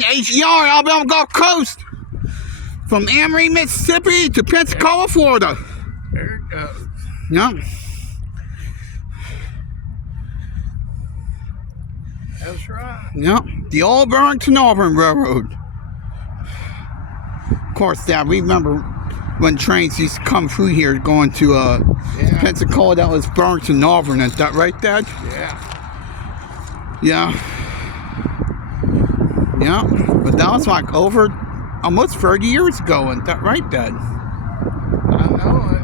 train, AGR, Alabama Gulf Coast, from Amory, Mississippi to Pensacola, Florida. There it goes. Yep. That's right. Yep. The old Burlington Auburn Railroad. Of course, Dad, we remember when trains used to come through here going to Pensacola. That was Burlington Auburn. Is that right, Dad? Yeah. Yeah. Yeah. But that was like over almost 30 years ago. Isn't that right, Dad? I know it.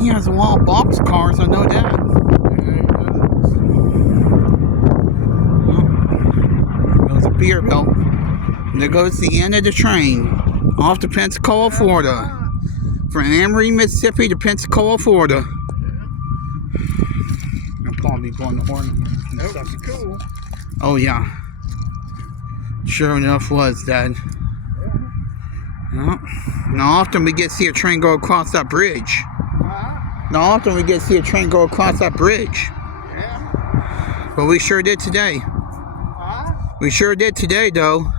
He has a lot of box cars, I know that. There's a beer belt. And there goes the end of the train. Off to Pensacola, Florida. From Amory, Mississippi to Pensacola, Florida. I'll probably be blowing the horn. That was cool. Oh, yeah. Sure enough was, Dad. Yeah. Now often we get to see a train go across that bridge. Now often we get to see a train go across that bridge. Yeah. But we sure did today. We sure did today, though.